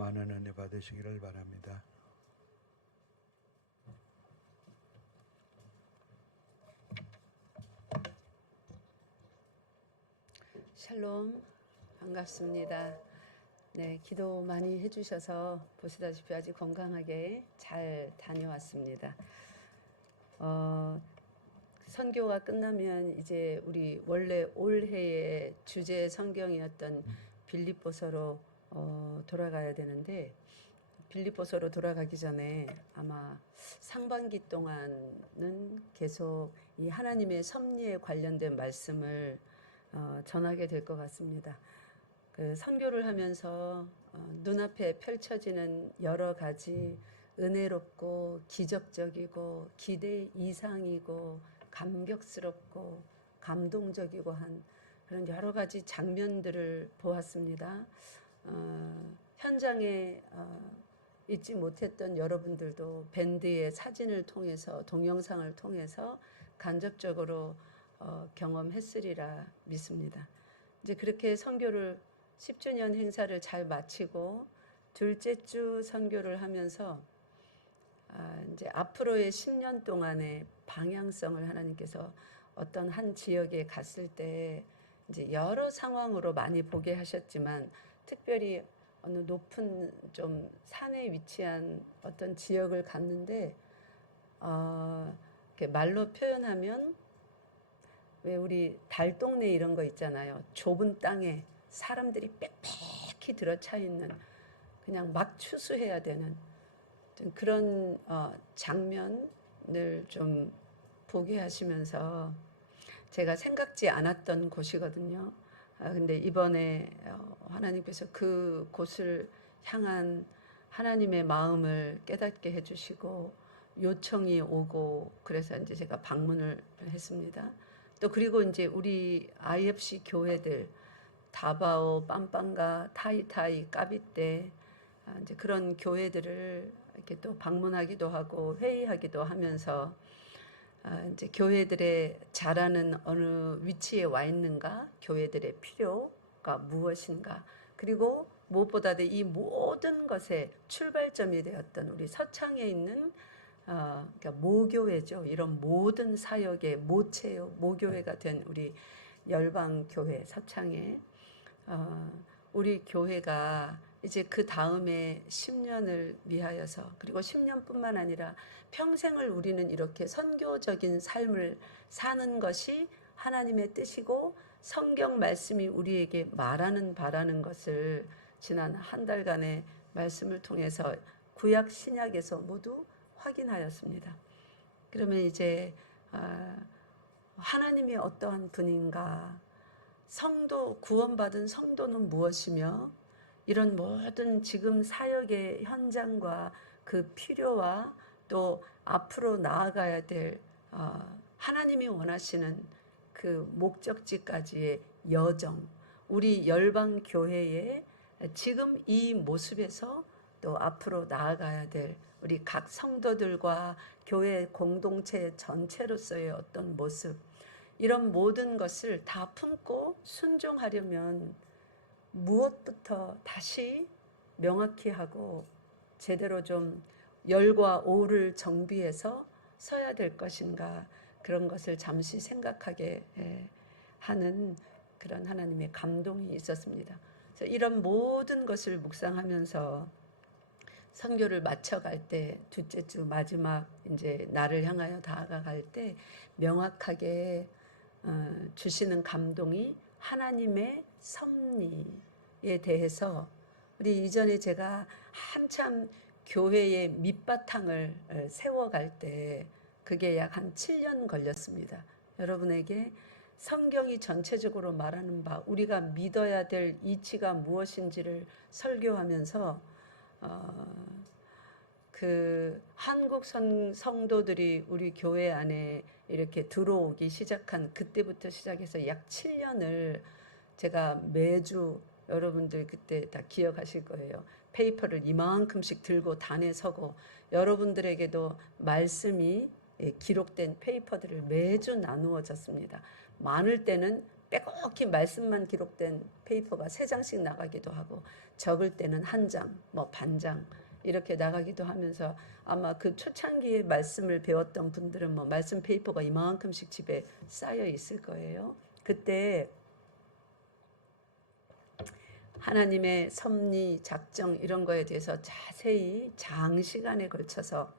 많은 은혜 받으시기를 바랍니다. 샬롬, 반갑습니다. 네, 기도 많이 해주셔서 보시다시피 아주 건강하게 잘 다녀왔습니다. 선교가 끝나면 이제 우리 원래 올해의 주제 성경이었던 빌립보서로 돌아가야 되는데, 빌립보서로 돌아가기 전에 아마 상반기 동안은 계속 이 하나님의 섭리에 관련된 말씀을 전하게 될 것 같습니다. 그 선교를 하면서 눈앞에 펼쳐지는 여러 가지 은혜롭고 기적적이고 기대 이상이고 감격스럽고 감동적이고 한 그런 여러 가지 장면들을 보았습니다. 현장에 있지 못했던 여러분들도 밴드의 사진을 통해서 동영상을 통해서 간접적으로 경험했으리라 믿습니다. 이제 그렇게 선교를 10주년 행사를 잘 마치고 둘째 주 선교를 하면서 이제 앞으로의 10년 동안의 방향성을 하나님께서 어떤 한 지역에 갔을 때 이제 여러 상황으로 많이 보게 하셨지만 특별히 어느 높은 좀 산에 위치한 어떤 지역을 갔는데 이렇게 말로 표현하면 왜 우리 달동네 이런 거 있잖아요. 좁은 땅에 사람들이 빽빽히 들어차 있는 그냥 막 추수해야 되는 그런 장면을 좀 보게 하시면서 제가 생각지 않았던 곳이거든요. 근데 이번에 하나님께서 그 곳을 향한 하나님의 마음을 깨닫게 해주시고 요청이 오고 그래서 이제 제가 방문을 했습니다. 또 그리고 이제 우리 IFC 교회들 다바오, 빰빰가, 타이타이, 까비떼 이제 그런 교회들을 이렇게 또 방문하기도 하고 회의하기도 하면서 이제 교회들의 자라는 어느 위치에 와 있는가, 교회들의 필요가 무엇인가, 그리고 무엇보다도 이 모든 것의 출발점이 되었던 우리 서창에 있는 그러니까 모교회죠. 이런 모든 사역의 모체요, 모교회가 된 우리 열방교회 서창에 우리 교회가 이제 그 다음에 10년을 위하여서 그리고 10년뿐만 아니라 평생을 우리는 이렇게 선교적인 삶을 사는 것이 하나님의 뜻이고 성경 말씀이 우리에게 말하는 바라는 것을 지난 한 달간의 말씀을 통해서 구약 신약에서 모두 확인하였습니다. 그러면 이제 하나님이 어떠한 분인가, 성도, 구원받은 성도는 무엇이며 이런 모든 지금 사역의 현장과 그 필요와 또 앞으로 나아가야 될 하나님이 원하시는 그 목적지까지의 여정, 우리 열방교회의 지금 이 모습에서 또 앞으로 나아가야 될 우리 각 성도들과 교회 공동체 전체로서의 어떤 모습, 이런 모든 것을 다 품고 순종하려면 무엇부터 다시 명확히 하고 제대로 좀 열과 오를 정비해서 서야 될 것인가, 그런 것을 잠시 생각하게 하는 그런 하나님의 감동이 있었습니다. 그래서 이런 모든 것을 묵상하면서 선교를 마쳐갈 때 둘째 주 마지막 이제 나를 향하여 다가갈 때 명확하게 주시는 감동이 하나님의 섭리에 대해서, 우리 이전에 제가 한참 교회의 밑바탕을 세워갈 때 그게 약 한 7년 걸렸습니다. 여러분에게 성경이 전체적으로 말하는 바, 우리가 믿어야 될 이치가 무엇인지를 설교하면서 그 한국 성도들이 우리 교회 안에 이렇게 들어오기 시작한 그때부터 시작해서 약 7년을 제가 매주, 여러분들 그때 다 기억하실 거예요. 페이퍼를 이만큼씩 들고 단에 서고 여러분들에게도 말씀이 기록된 페이퍼들을 매주 나누어졌습니다. 많을 때는 빼곡히 말씀만 기록된 페이퍼가 3장씩 나가기도 하고 적을 때는 1장, 뭐 반장 이렇게 나가기도 하면서 아마 그 초창기에 말씀을 배웠던 분들은 뭐 말씀 페이퍼가 이만큼씩 집에 쌓여 있을 거예요. 그때 하나님의 섭리, 작정 이런 거에 대해서 자세히 장시간에 걸쳐서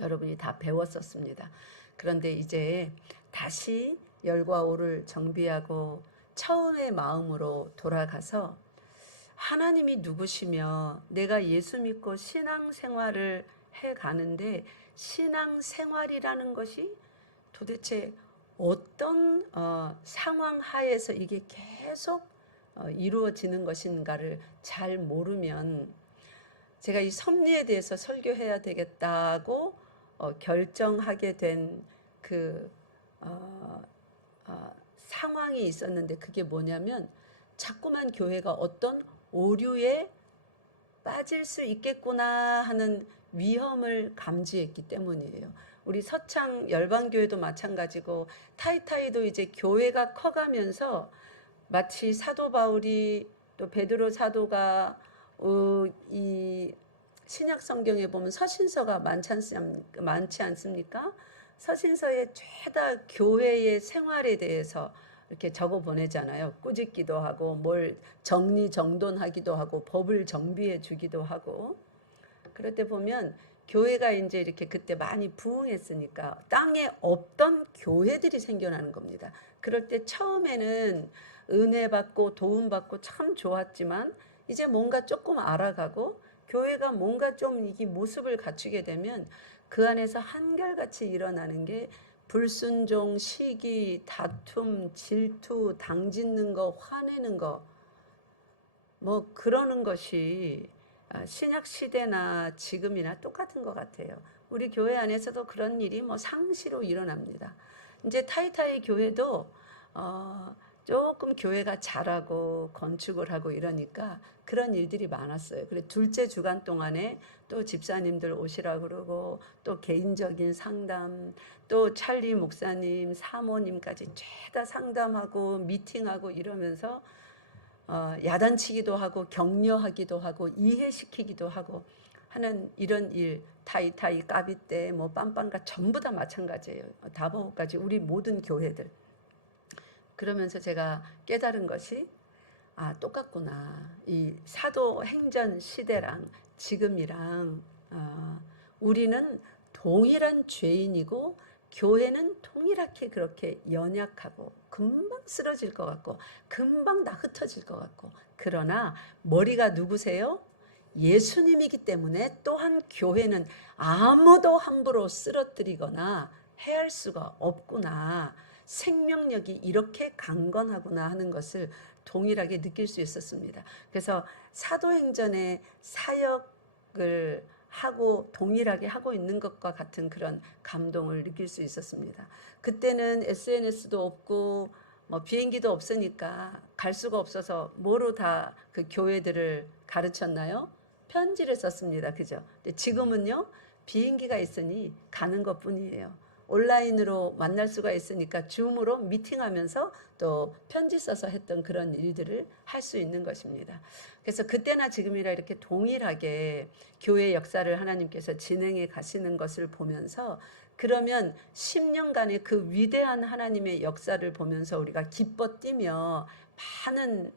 여러분이 다 배웠었습니다. 그런데 이제 다시 열과 오를 정비하고 처음의 마음으로 돌아가서 하나님이 누구시며 내가 예수 믿고 신앙생활을 해가는데 신앙생활이라는 것이 도대체 어떤 상황 하에서 이게 계속 이루어지는 것인가를 잘 모르면 제가 이 섭리에 대해서 설교해야 되겠다고 결정하게 된 그 상황이 있었는데 그게 뭐냐면 자꾸만 교회가 어떤 오류에 빠질 수 있겠구나 하는 위험을 감지했기 때문이에요. 우리 서창 열방교회도 마찬가지고 타이타이도 이제 교회가 커가면서 마치 사도 바울이 또 베드로 사도가 이 신약 성경에 보면 서신서가 많지 않습니까? 서신서에 죄다 교회의 생활에 대해서 이렇게 적어 보내잖아요. 꾸짖기도 하고 뭘 정리정돈하기도 하고 법을 정비해 주기도 하고. 그럴 때 보면 교회가 이제 이렇게 그때 많이 부흥했으니까 땅에 없던 교회들이 생겨나는 겁니다. 그럴 때 처음에는 은혜 받고 도움 받고 참 좋았지만 이제 뭔가 조금 알아가고 교회가 뭔가 좀 이 모습을 갖추게 되면 그 안에서 한결같이 일어나는 게 불순종, 시기, 다툼, 질투, 당짓는 거, 화내는 거, 뭐 그러는 것이 신약 시대나 지금이나 똑같은 것 같아요. 우리 교회 안에서도 그런 일이 뭐 상시로 일어납니다. 이제 타이타이 교회도 조금 교회가 자라고 건축을 하고 이러니까 그런 일들이 많았어요. 그래 둘째 주간 동안에 또 집사님들 오시라 그러고 또 개인적인 상담, 또 찰리 목사님, 사모님까지 죄다 상담하고 미팅하고 이러면서 야단치기도 하고 격려하기도 하고 이해시키기도 하고 하는 이런 일, 타이타이, 까비떼, 뭐 빰빰가 전부 다 마찬가지예요. 다바오까지 우리 모든 교회들. 그러면서 제가 깨달은 것이 똑같구나. 이 사도행전 시대랑 지금이랑 우리는 동일한 죄인이고 교회는 동일하게 그렇게 연약하고 금방 쓰러질 것 같고 금방 다 흩어질 것 같고 그러나 머리가 누구세요? 예수님이기 때문에 또한 교회는 아무도 함부로 쓰러뜨리거나 해할 수가 없구나. 생명력이 이렇게 강건하구나 하는 것을 동일하게 느낄 수 있었습니다. 그래서 사도행전의 사역을 하고 동일하게 하고 있는 것과 같은 그런 감동을 느낄 수 있었습니다. 그때는 SNS도 없고 뭐 비행기도 없으니까 갈 수가 없어서 뭐로 다 그 교회들을 가르쳤나요? 편지를 썼습니다. 그죠? 근데 지금은요, 비행기가 있으니 가는 것 뿐이에요. 온라인으로 만날 수가 있으니까 줌으로 미팅하면서 또 편지 써서 했던 그런 일들을 할 수 있는 것입니다. 그래서 그때나 지금이나 이렇게 동일하게 교회 역사를 하나님께서 진행해 가시는 것을 보면서 그러면 10년간의 그 위대한 하나님의 역사를 보면서 우리가 기뻐 뛰며 많은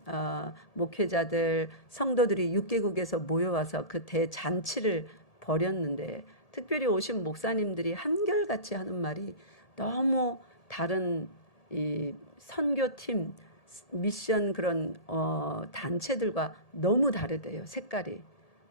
목회자들, 성도들이 6개국에서 모여와서 그 대잔치를 벌였는데 특별히 오신 목사님들이 한결같이 하는 말이 너무 다른 이 선교팀, 미션 그런 단체들과 너무 다르대요. 색깔이.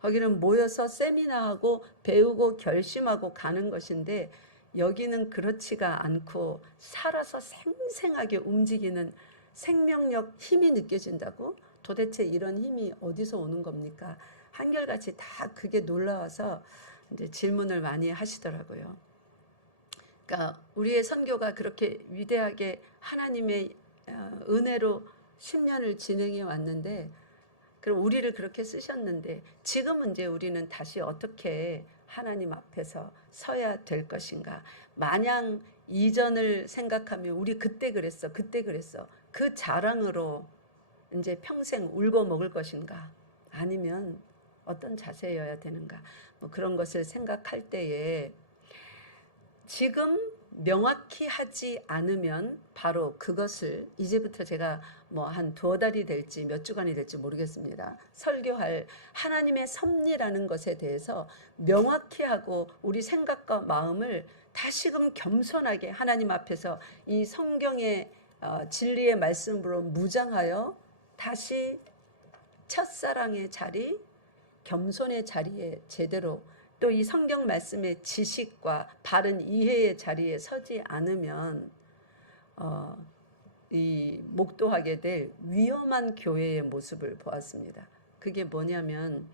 거기는 모여서 세미나하고 배우고 결심하고 가는 것인데 여기는 그렇지가 않고 살아서 생생하게 움직이는 생명력, 힘이 느껴진다고? 도대체 이런 힘이 어디서 오는 겁니까? 한결같이 다 그게 놀라워서 이제 질문을 많이 하시더라고요. 그러니까 우리의 선교가 그렇게 위대하게 하나님의 은혜로 10년을 진행해 왔는데 그럼 우리를 그렇게 쓰셨는데 지금은 이제 우리는 다시 어떻게 하나님 앞에서 서야 될 것인가. 마냥 이전을 생각하면 우리 그때 그랬어. 그 자랑으로 이제 평생 울고 먹을 것인가? 아니면 어떤 자세여야 되는가? 뭐 그런 것을 생각할 때에 지금 명확히 하지 않으면 바로 그것을 이제부터 제가 뭐 한 2달이 될지 몇 주간이 될지 모르겠습니다. 설교할 하나님의 섭리라는 것에 대해서 명확히 하고 우리 생각과 마음을 다시금 겸손하게 하나님 앞에서 이 성경의 진리의 말씀으로 무장하여 다시 첫사랑의 자리, 겸손의 자리에 제대로 또 이 성경 말씀의 지식과 바른 이해의 자리에 서지 않으면 이 목도하게 될 위험한 교회의 모습을 보았습니다. 그게 뭐냐면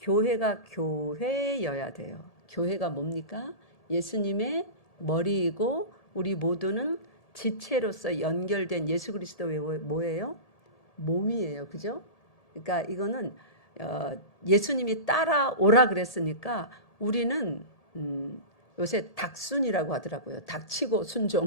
교회가 교회여야 돼요. 교회가 뭡니까? 예수님의 머리이고 우리 모두는 지체로서 연결된 예수 그리스도의 뭐예요? 몸이에요. 그죠? 그러니까 이거는 예수님이 따라오라 그랬으니까 우리는 요새 닥순이라고 하더라고요. 닥치고 순종.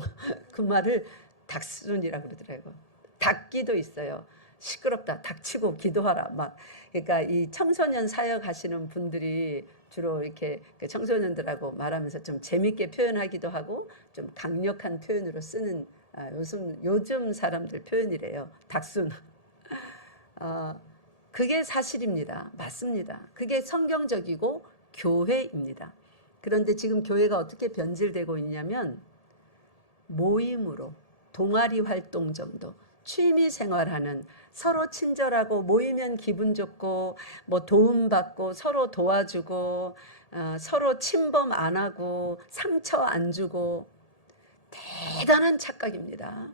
그 말을 닥순이라고 그러더라고요. 닥기도 있어요. 시끄럽다. 닥치고 기도하라. 막 그러니까 이 청소년 사역 하시는 분들이 주로 이렇게 청소년들하고 말하면서 좀 재밌게 표현하기도 하고 좀 강력한 표현으로 쓰는 요즘 사람들 표현이래요. 닥순. 그게 사실입니다. 맞습니다. 그게 성경적이고 교회입니다. 그런데 지금 교회가 어떻게 변질되고 있냐면 모임으로 동아리 활동 정도 취미 생활하는 서로 친절하고 모이면 기분 좋고 뭐 도움받고 서로 도와주고 서로 침범 안 하고 상처 안 주고 대단한 착각입니다.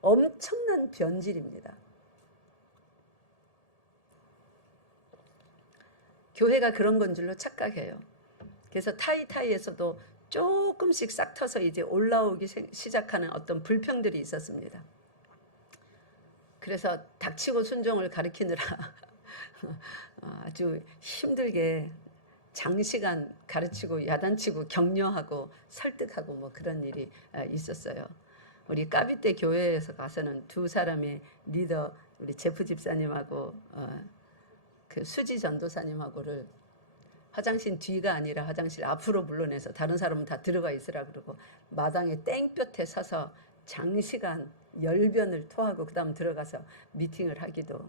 엄청난 변질입니다. 교회가 그런 건 줄로 착각해요. 그래서 타이타이에서도 조금씩 싹 터서 이제 올라오기 시작하는 어떤 불평들이 있었습니다. 그래서 닥치고 순종을 가르치느라 아주 힘들게 장시간 가르치고 야단치고 격려하고 설득하고 뭐 그런 일이 있었어요. 우리 까비떼 교회에서 가서는 2사람의 리더 우리 제프 집사님하고 그 수지 전도사님하고를 화장실 뒤가 아니라 화장실 앞으로 불러내서 다른 사람은 다 들어가 있으라 그러고 마당에 땡볕에 서서 장시간 열변을 토하고 그 다음 들어가서 미팅을 하기도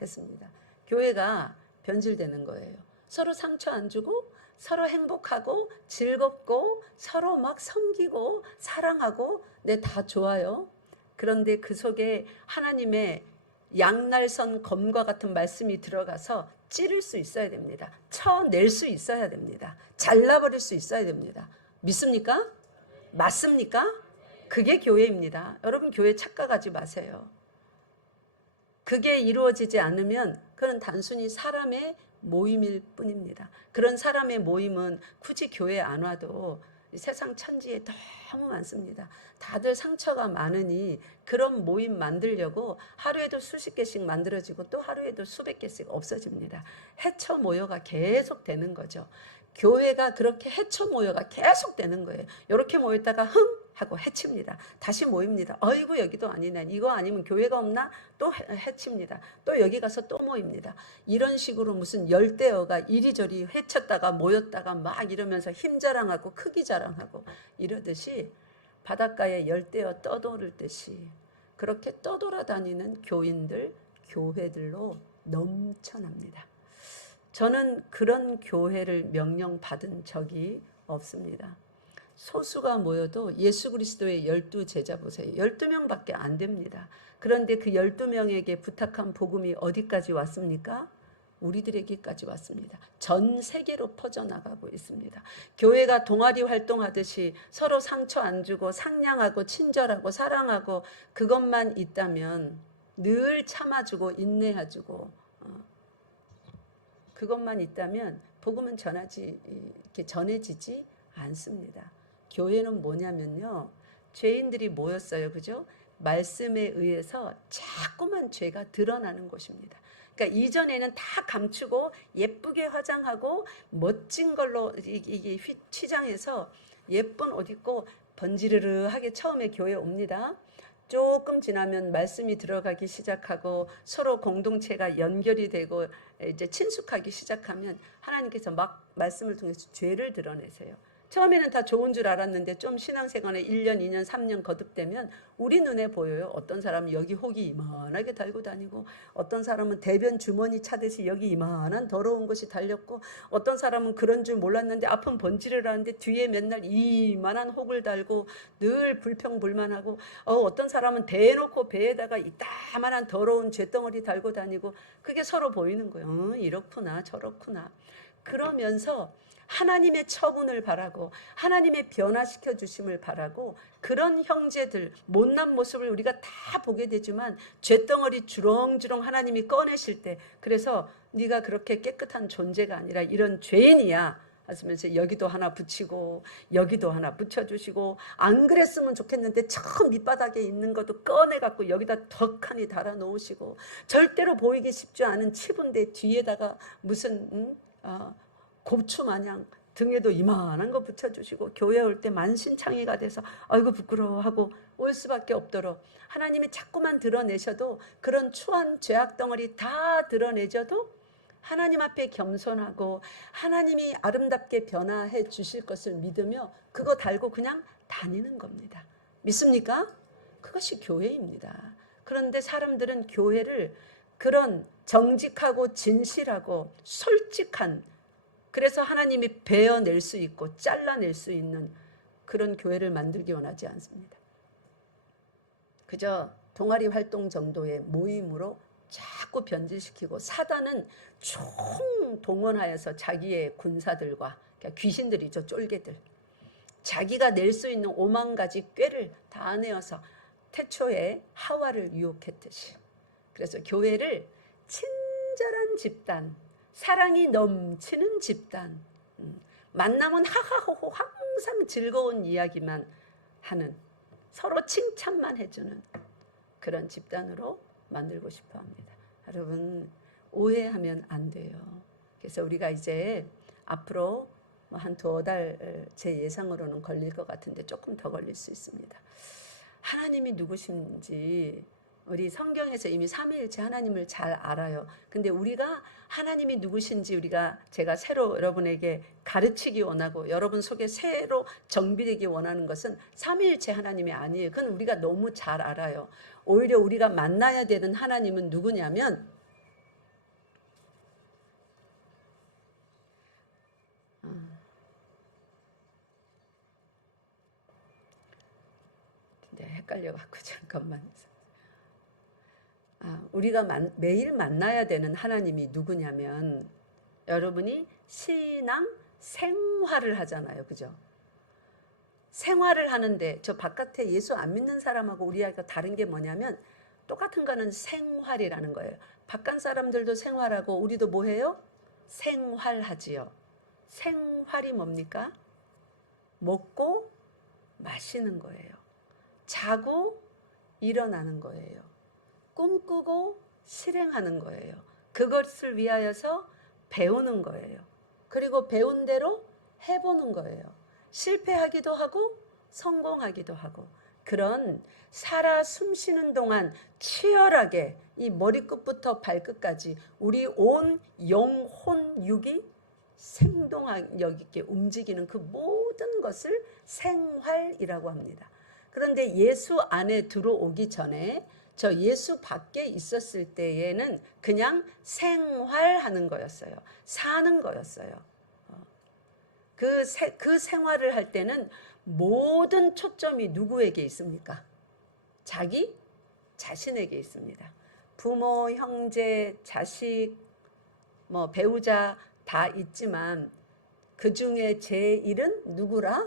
했습니다. 교회가 변질되는 거예요. 서로 상처 안 주고 서로 행복하고 즐겁고 서로 막 섬기고 사랑하고 네, 다 좋아요. 그런데 그 속에 하나님의 양날선 검과 같은 말씀이 들어가서 찌를 수 있어야 됩니다. 쳐낼 수 있어야 됩니다. 잘라버릴 수 있어야 됩니다. 믿습니까? 맞습니까? 그게 교회입니다. 여러분 교회 착각하지 마세요. 그게 이루어지지 않으면 그건 단순히 사람의 모임일 뿐입니다. 그런 사람의 모임은 굳이 교회에 안 와도 세상 천지에 너무 많습니다. 다들 상처가 많으니 그런 모임 만들려고 하루에도 수십 개씩 만들어지고 또 하루에도 수백 개씩 없어집니다. 해쳐 모여가 계속 되는 거죠. 교회가 그렇게 해쳐 모여가 계속 되는 거예요. 이렇게 모였다가 하고 해칩니다. 다시 모입니다. 어이구 여기도 아니네. 이거 아니면 교회가 없나? 또 해칩니다. 또 여기 가서 또 모입니다. 이런 식으로 무슨 열대어가 이리저리 해쳤다가 모였다가 막 이러면서 힘 자랑하고 크기 자랑하고 이러듯이 바닷가에 열대어 떠도를 듯이 그렇게 떠돌아다니는 교인들, 교회들로 넘쳐납니다. 저는 그런 교회를 명령받은 적이 없습니다. 소수가 모여도 예수 그리스도의 12제자 보세요. 12명밖에 안 됩니다. 그런데 그 12명에게 부탁한 복음이 어디까지 왔습니까? 우리들에게까지 왔습니다. 전 세계로 퍼져나가고 있습니다. 교회가 동아리 활동하듯이 서로 상처 안 주고 상냥하고 친절하고 사랑하고 그것만 있다면 늘 참아주고 인내해주고 그것만 있다면 복음은 전해지지 않습니다. 교회는 뭐냐면요. 죄인들이 모였어요. 그죠? 말씀에 의해서 자꾸만 죄가 드러나는 곳입니다. 그러니까 이전에는 다 감추고 예쁘게 화장하고 멋진 걸로 이게 취장해서 예쁜 옷 입고 번지르르하게 처음에 교회 옵니다. 조금 지나면 말씀이 들어가기 시작하고 서로 공동체가 연결이 되고 이제 친숙하기 시작하면 하나님께서 막 말씀을 통해서 죄를 드러내세요. 처음에는 다 좋은 줄 알았는데 좀 신앙생활에 1년, 2년, 3년 거듭되면 우리 눈에 보여요. 어떤 사람은 여기 혹이 이만하게 달고 다니고, 어떤 사람은 대변 주머니 차듯이 여기 이만한 더러운 것이 달렸고, 어떤 사람은 그런 줄 몰랐는데 아픈 번지를 하는데 뒤에 맨날 이만한 혹을 달고 늘 불평불만하고, 어떤 사람은 대놓고 배에다가 이따만한 더러운 쇳덩어리 달고 다니고, 그게 서로 보이는 거예요. 이렇구나 저렇구나. 그러면서 하나님의 처분을 바라고 하나님의 변화시켜 주심을 바라고, 그런 형제들 못난 모습을 우리가 다 보게 되지만 쇳덩어리 주렁주렁 하나님이 꺼내실 때, 그래서 네가 그렇게 깨끗한 존재가 아니라 이런 죄인이야 하시면서 여기도 하나 붙이고 여기도 하나 붙여주시고, 안 그랬으면 좋겠는데 저 밑바닥에 있는 것도 꺼내갖고 여기다 덕하니 달아놓으시고, 절대로 보이기 쉽지 않은 치분대 뒤에다가 무슨 고추 마냥 등에도 이만한 거 붙여주시고, 교회 올 때 만신창이가 돼서 아이고 부끄러워하고 올 수밖에 없도록 하나님이 자꾸만 드러내셔도, 그런 추한 죄악 덩어리 다 드러내셔도 하나님 앞에 겸손하고 하나님이 아름답게 변화해 주실 것을 믿으며 그거 달고 그냥 다니는 겁니다. 믿습니까? 그것이 교회입니다. 그런데 사람들은 교회를 그런 정직하고 진실하고 솔직한, 그래서 하나님이 베어낼 수 있고 잘라낼 수 있는 그런 교회를 만들기 원하지 않습니다. 그저 동아리 활동 정도의 모임으로 자꾸 변질시키고, 사단은 총동원하여서 자기의 군사들과, 그러니까 귀신들이죠, 쫄개들, 자기가 낼 수 있는 5만 가지 꾀를 다 내어서 태초에 하와를 유혹했듯이, 그래서 교회를 친절한 집단, 사랑이 넘치는 집단, 만나면 하하호호 항상 즐거운 이야기만 하는, 서로 칭찬만 해주는 그런 집단으로 만들고 싶어 합니다. 여러분, 오해하면 안 돼요. 그래서 우리가 이제 앞으로 한 2달 제 예상으로는 걸릴 것 같은데 조금 더 걸릴 수 있습니다. 하나님이 누구신지 우리 성경에서 이미 삼위일체 하나님을 잘 알아요. 근데 우리가 하나님이 누구신지 제가 새로 여러분에게 가르치기 원하고 여러분 속에 새로 정비되기 원하는 것은 삼위일체 하나님이 아니에요. 그건 우리가 너무 잘 알아요. 오히려 우리가 만나야 되는 하나님은 누구냐면, 헷갈려갖고 잠깐만. 우리가 매일 만나야 되는 하나님이 누구냐면, 여러분이 신앙 생활을 하잖아요. 그죠? 생활을 하는데 저 바깥에 예수 안 믿는 사람하고 우리하고 다른 게 뭐냐면, 똑같은 거는 생활이라는 거예요. 바깥 사람들도 생활하고 우리도 뭐 해요? 생활하지요. 생활이 뭡니까? 먹고 마시는 거예요. 자고 일어나는 거예요. 꿈꾸고 실행하는 거예요. 그것을 위하여서 배우는 거예요. 그리고 배운 대로 해보는 거예요. 실패하기도 하고 성공하기도 하고, 그런 살아 숨쉬는 동안 치열하게 이 머리끝부터 발끝까지 우리 온 영혼 육이 생동력 있게 움직이는 그 모든 것을 생활이라고 합니다. 그런데 예수 안에 들어오기 전에 저 예수 밖에 있었을 때에는 그냥 생활하는 거였어요. 사는 거였어요. 그 생활을 할 때는 모든 초점이 누구에게 있습니까? 자기 자신에게 있습니다. 부모, 형제, 자식, 배우자 다 있지만 그 중에 제일은 누구라?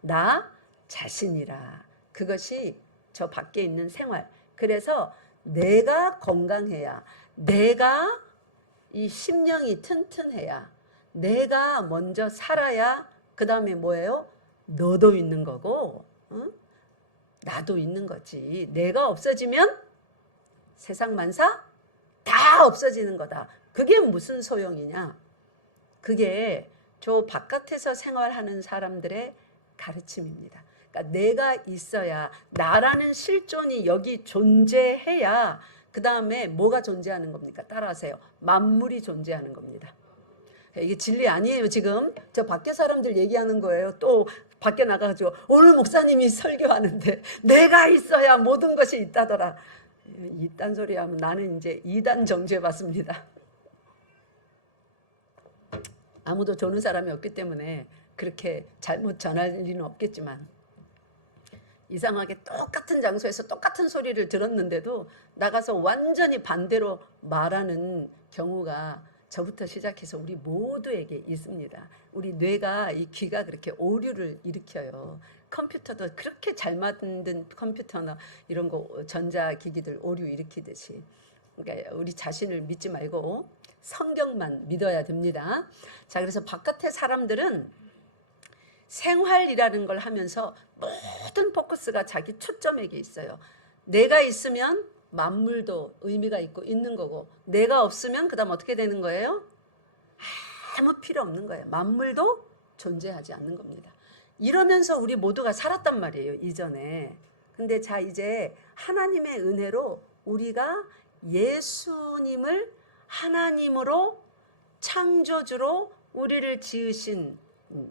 나 자신이라. 그것이 저 밖에 있는 생활. 그래서 내가 건강해야, 내가 이 심령이 튼튼해야, 내가 먼저 살아야 그 다음에 뭐예요? 너도 있는 거고, 응? 나도 있는 거지. 내가 없어지면 세상 만사 다 없어지는 거다. 그게 무슨 소용이냐? 그게 저 바깥에서 생활하는 사람들의 가르침입니다. 그러니까 내가 있어야, 나라는 실존이 여기 존재해야 그 다음에 뭐가 존재하는 겁니까? 따라하세요. 만물이 존재하는 겁니다. 이게 진리 아니에요. 지금 저 밖에 사람들 얘기하는 거예요. 또 밖에 나가가지고 오늘 목사님이 설교하는데 내가 있어야 모든 것이 있다더라. 이딴 소리 하면 나는 이제 이단 정죄 받습니다. 아무도 조는 사람이 없기 때문에 그렇게 잘못 전할 일은 없겠지만, 이상하게 똑같은 장소에서 똑같은 소리를 들었는데도 나가서 완전히 반대로 말하는 경우가 저부터 시작해서 우리 모두에게 있습니다. 우리 뇌가, 이 귀가 그렇게 오류를 일으켜요. 컴퓨터도 그렇게 잘 만든 컴퓨터나 이런 거 전자기기들 오류 일으키듯이. 그러니까 우리 자신을 믿지 말고 성경만 믿어야 됩니다. 자, 그래서 바깥의 사람들은 생활이라는 걸 하면서 모든 포커스가 자기 초점에게 있어요. 내가 있으면 만물도 의미가 있고 있는 거고, 내가 없으면 그 다음 어떻게 되는 거예요? 아무 필요 없는 거예요. 만물도 존재하지 않는 겁니다. 이러면서 우리 모두가 살았단 말이에요, 이전에. 근데 자, 이제 하나님의 은혜로 우리가 예수님을 하나님으로, 창조주로 우리를 지으신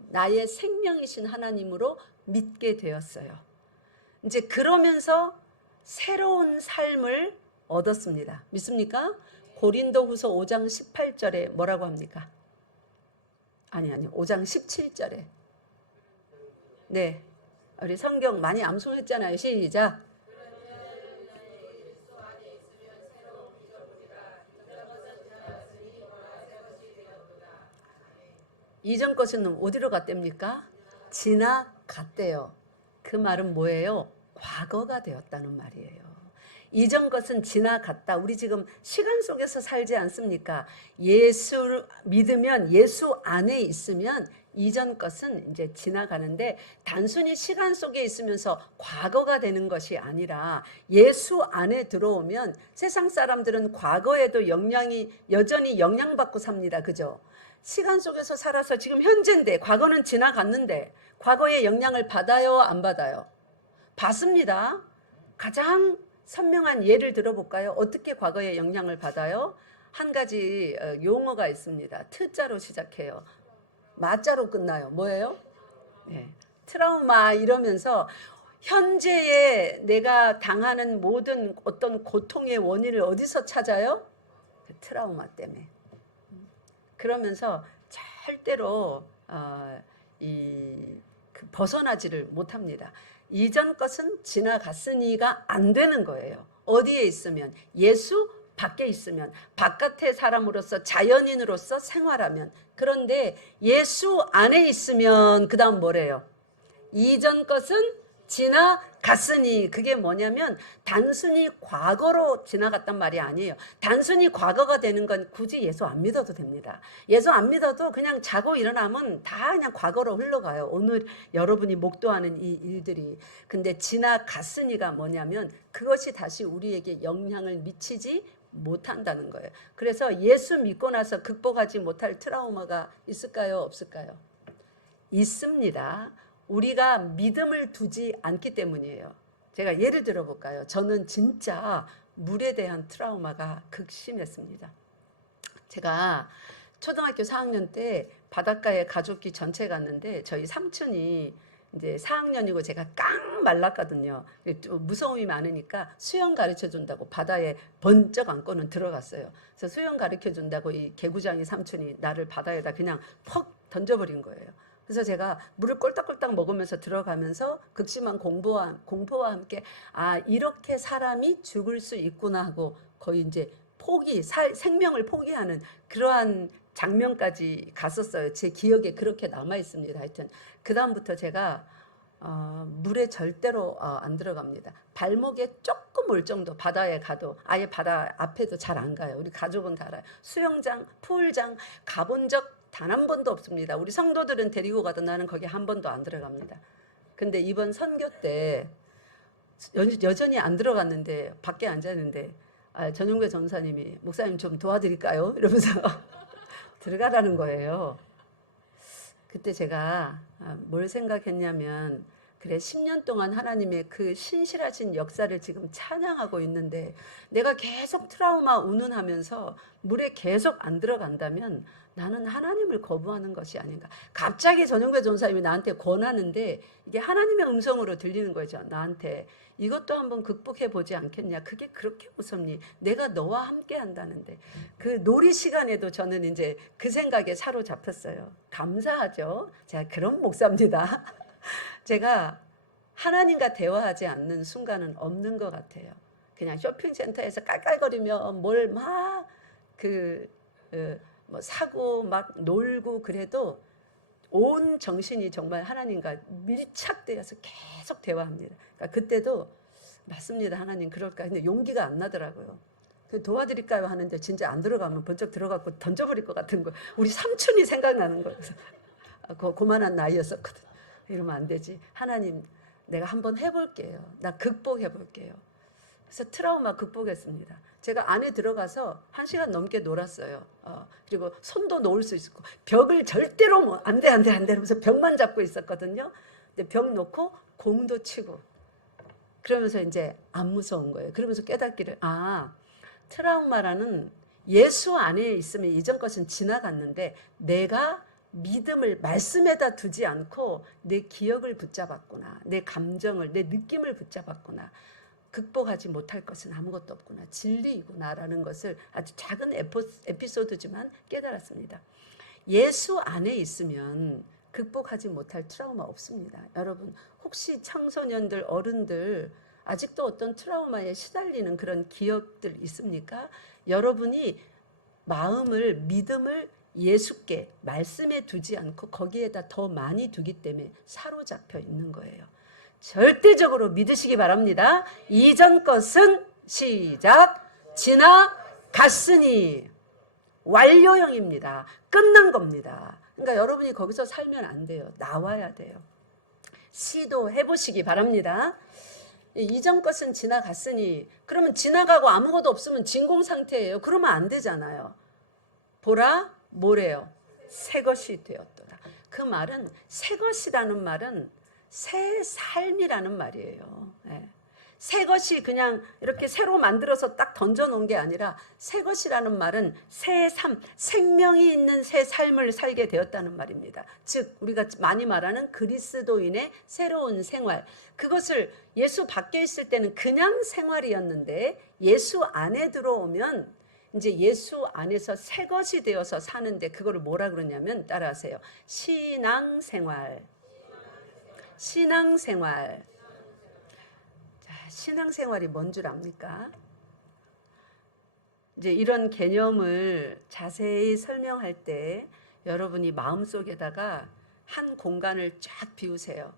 나의 생명이신 하나님으로 믿게 되었어요. 이제 그러면서 새로운 삶을 얻었습니다. 믿습니까? 고린도후서 5장 18절에 뭐라고 합니까? 아니 5장 17절에. 네, 우리 성경 많이 암송했잖아요. 시작. 이전 것은 어디로 갔답니까? 지나갔대요. 그 말은 뭐예요? 과거가 되었다는 말이에요. 이전 것은 지나갔다. 우리 지금 시간 속에서 살지 않습니까? 예수 믿으면, 예수 안에 있으면 이전 것은 이제 지나가는데, 단순히 시간 속에 있으면서 과거가 되는 것이 아니라 예수 안에 들어오면 세상 사람들은 과거에도 여전히 영향받고 삽니다. 그죠? 시간 속에서 살아서 지금 현재인데 과거는 지나갔는데 과거의 영향을 받아요, 안 받아요? 받습니다. 가장 선명한 예를 들어볼까요? 어떻게 과거의 영향을 받아요? 한 가지 용어가 있습니다. 트자로 시작해요. 마자로 끝나요. 뭐예요? 네. 트라우마. 이러면서 현재에 내가 당하는 모든 어떤 고통의 원인을 어디서 찾아요? 트라우마 때문에. 그러면서 절대로 벗어나지를 못합니다. 이전 것은 지나갔으니가 안 되는 거예요. 어디에 있으면? 예수 밖에 있으면, 바깥의 사람으로서, 자연인으로서 생활하면. 그런데 예수 안에 있으면 그 다음 뭐래요? 이전 것은 지나갔으니. 그게 뭐냐면 단순히 과거로 지나갔단 말이 아니에요. 단순히 과거가 되는 건 굳이 예수 안 믿어도 됩니다. 예수 안 믿어도 그냥 자고 일어나면 다 그냥 과거로 흘러가요. 오늘 여러분이 목도하는 이 일들이. 근데 지나갔으니가 뭐냐면 그것이 다시 우리에게 영향을 미치지 못한다는 거예요. 그래서 예수 믿고 나서 극복하지 못할 트라우마가 있을까요? 없을까요? 있습니다. 우리가 믿음을 두지 않기 때문이에요. 제가 예를 들어볼까요? 저는 진짜 물에 대한 트라우마가 극심했습니다. 제가 초등학교 4학년 때 바닷가에 가족이 전체 갔는데 저희 삼촌이 이제 4학년이고 제가 깡 말랐거든요. 무서움이 많으니까 수영 가르쳐 준다고 바다에 번쩍 안고는 들어갔어요. 그래서 수영 가르쳐 준다고 이 개구장이 삼촌이 나를 바다에다 그냥 퍽 던져버린 거예요. 그래서 제가 물을 꼴딱꼴딱 먹으면서 들어가면서 극심한 공포와 함께 이렇게 사람이 죽을 수 있구나 하고 거의 이제 생명을 포기하는 그러한 장면까지 갔었어요. 제 기억에 그렇게 남아 있습니다. 하여튼 그 다음부터 제가 물에 절대로 안 들어갑니다. 발목에 조금 올 정도, 바다에 가도 아예 바다 앞에도 잘 안 가요. 우리 가족은 다 알아요. 수영장, 풀장 가본 적 단 한 번도 없습니다. 우리 성도들은 데리고 가도 나는 거기 한 번도 안 들어갑니다. 근데 이번 선교 때 여전히 안 들어갔는데 밖에 앉았는데 전용배 전사님이 목사님 좀 도와드릴까요? 이러면서 들어가라는 거예요. 그때 제가 뭘 생각했냐면 그래 10년 동안 하나님의 그 신실하신 역사를 지금 찬양하고 있는데 내가 계속 트라우마 운운하면서 물에 계속 안 들어간다면 나는 하나님을 거부하는 것이 아닌가. 갑자기 전용배 전사님이 나한테 권하는데 이게 하나님의 음성으로 들리는 거죠. 나한테 이것도 한번 극복해 보지 않겠냐. 그게 그렇게 무섭니? 내가 너와 함께 한다는데. 그 놀이 시간에도 저는 이제 그 생각에 사로잡혔어요. 감사하죠. 제가 그런 목사입니다. 제가 하나님과 대화하지 않는 순간은 없는 것 같아요. 그냥 쇼핑센터에서 깔깔거리며 뭘 막 뭐 사고 막 놀고 그래도 온 정신이 정말 하나님과 밀착되어서 계속 대화합니다. 그러니까 그때도 맞습니다. 하나님 그럴까? 근데 용기가 안 나더라고요. 도와드릴까요? 하는데 진짜 안 들어가면 번쩍 들어가고 던져버릴 것 같은 거. 우리 삼촌이 생각나는 거예요. 고만한 나이였었거든. 이러면 안 되지. 하나님 내가 한번 해볼게요. 나 극복해볼게요. 그래서 트라우마 극복했습니다. 제가 안에 들어가서 1시간 넘게 놀았어요. 그리고 손도 놓을 수 있었고 벽을 절대로 안 돼 하면서 벽만 잡고 있었거든요. 근데 벽 놓고 공도 치고 그러면서 이제 안 무서운 거예요. 그러면서 깨닫기를 트라우마라는 예수 안에 있으면 이전 것은 지나갔는데 내가 믿음을 말씀에다 두지 않고 내 기억을 붙잡았구나. 내 감정을 내 느낌을 붙잡았구나. 극복하지 못할 것은 아무것도 없구나. 진리이구나라는 것을 아주 작은 에피소드지만 깨달았습니다. 예수 안에 있으면 극복하지 못할 트라우마 없습니다. 여러분 혹시 청소년들 어른들 아직도 어떤 트라우마에 시달리는 그런 기억들 있습니까? 여러분이 마음을 믿음을 예수께 말씀에 두지 않고 거기에다 더 많이 두기 때문에 사로잡혀 있는 거예요. 절대적으로 믿으시기 바랍니다. 이전 것은 시작 지나갔으니 완료형입니다. 끝난 겁니다. 그러니까 여러분이 거기서 살면 안 돼요. 나와야 돼요. 시도해 보시기 바랍니다. 이전 것은 지나갔으니 그러면 지나가고 아무것도 없으면 진공 상태예요. 그러면 안 되잖아요. 보라 뭐래요? 새 것이 되었더라. 그 말은 새 것이라는 말은 새 삶이라는 말이에요. 새 것이 그냥 이렇게 새로 만들어서 딱 던져놓은 게 아니라 새 것이라는 말은 새 삶, 생명이 있는 새 삶을 살게 되었다는 말입니다. 즉 우리가 많이 말하는 그리스도인의 새로운 생활, 그것을 예수 밖에 있을 때는 그냥 생활이었는데 예수 안에 들어오면 이제 예수 안에서 새 것이 되어서 사는데 그거를 뭐라 그러냐면 따라하세요. 신앙생활. 신앙생활. 자, 신앙생활이 뭔 줄 압니까? 이제 이런 개념을 자세히 설명할 때 여러분이 마음속에다가 한 공간을 쫙 비우세요.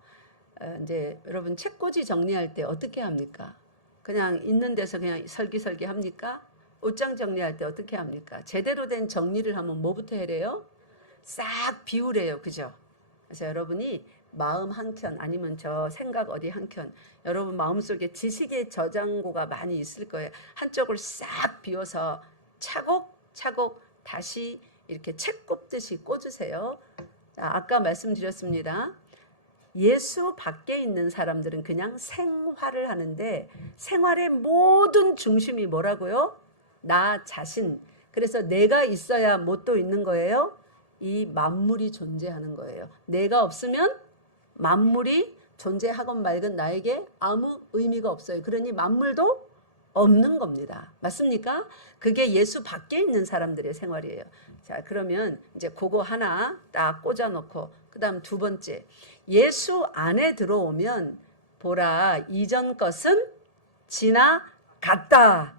이제 여러분 책꽂이 정리할 때 어떻게 합니까? 그냥 있는 데서 그냥 설기설기 합니까? 옷장 정리할 때 어떻게 합니까? 제대로 된 정리를 하면 뭐부터 해래요? 싹 비우래요. 그죠? 그래서 여러분이 마음 한켠 아니면 저 생각 어디 한켠 여러분 마음속에 지식의 저장고가 많이 있을 거예요. 한쪽을 싹 비워서 차곡차곡 다시 이렇게 책 꼽듯이 꽂으세요. 자, 아까 말씀드렸습니다. 예수 밖에 있는 사람들은 그냥 생활을 하는데 생활의 모든 중심이 뭐라고요? 나 자신. 그래서 내가 있어야 뭣도 있는 거예요? 이 만물이 존재하는 거예요. 내가 없으면 만물이 존재하건 말건 나에게 아무 의미가 없어요. 그러니 만물도 없는 겁니다. 맞습니까? 그게 예수 밖에 있는 사람들의 생활이에요. 자, 그러면 이제 그거 하나 딱 꽂아놓고 그 다음 두 번째, 예수 안에 들어오면 보라 이전 것은 지나갔다.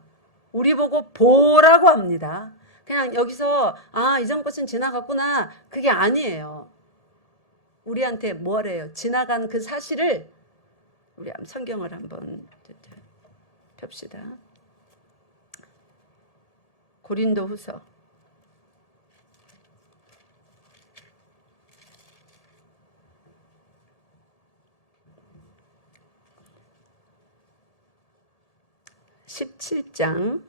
우리 보고 보라고 합니다. 그냥 여기서 이전 것은 지나갔구나 그게 아니에요. 우리한테 뭐래요? 지나간 그 사실을 우리 성경을 한번 봅시다. 고린도후서 17장.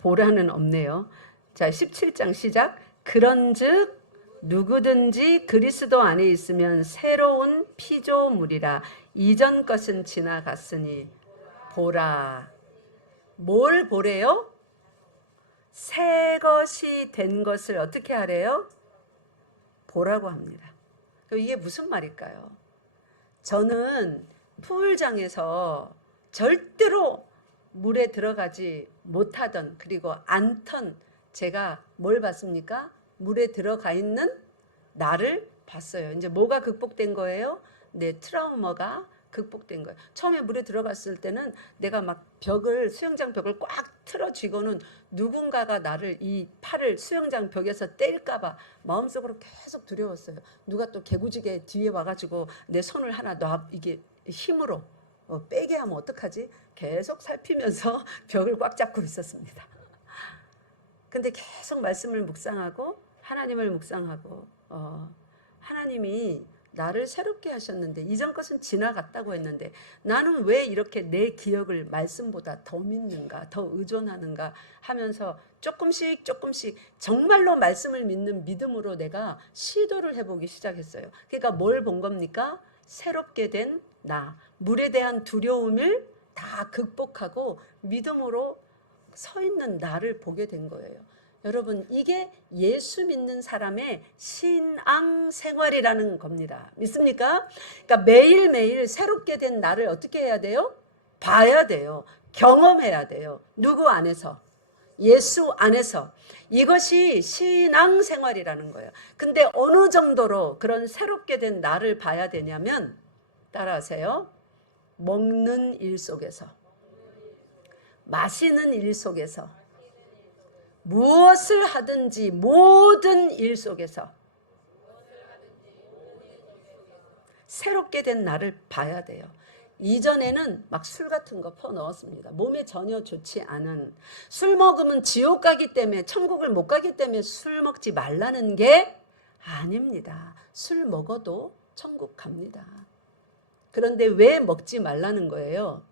보라는 없네요. 자, 17장 시작. 그런즉 누구든지 그리스도 안에 있으면 새로운 피조물이라. 이전 것은 지나갔으니 보라. 뭘 보래요? 새 것이 된 것을 어떻게 하래요? 보라고 합니다. 이게 무슨 말일까요? 저는 풀장에서 절대로 물에 들어가지 못하던, 그리고 않던 제가 뭘 봤습니까? 물에 들어가 있는 나를 봤어요. 이제 뭐가 극복된 거예요? 내 트라우마가 극복된 거예요. 처음에 물에 들어갔을 때는 내가 막 수영장 벽을 꽉 틀어쥐고는 누군가가 나를, 이 팔을 수영장 벽에서 뗄까봐 마음속으로 계속 두려웠어요. 누가 또 개구지게 뒤에 와가지고 내 손을 하나 이게 힘으로 빼게 하면 어떡하지? 계속 살피면서 벽을 꽉 잡고 있었습니다. 근데 계속 말씀을 묵상하고 하나님을 묵상하고 하나님이 나를 새롭게 하셨는데 이전 것은 지나갔다고 했는데 나는 왜 이렇게 내 기억을 말씀보다 더 믿는가, 더 의존하는가 하면서 조금씩 정말로 말씀을 믿는 믿음으로 내가 시도를 해보기 시작했어요. 그러니까 뭘 본 겁니까? 새롭게 된 나, 물에 대한 두려움을 다 극복하고 믿음으로 서 있는 나를 보게 된 거예요. 여러분, 이게 예수 믿는 사람의 신앙 생활이라는 겁니다. 믿습니까? 그러니까 매일매일 새롭게 된 나를 어떻게 해야 돼요? 봐야 돼요. 경험해야 돼요. 누구 안에서? 예수 안에서. 이것이 신앙 생활이라는 거예요. 근데 어느 정도로 그런 새롭게 된 나를 봐야 되냐면, 따라하세요. 먹는 일 속에서, 마시는 일 속에서, 무엇을 하든지 모든 일 속에서 새롭게 된 나를 봐야 돼요. 이전에는 막 술 같은 거 퍼 넣었습니다. 몸에 전혀 좋지 않은, 술 먹으면 지옥 가기 때문에, 천국을 못 가기 때문에 술 먹지 말라는 게 아닙니다. 술 먹어도 천국 갑니다. 그런데 왜 먹지 말라는 거예요?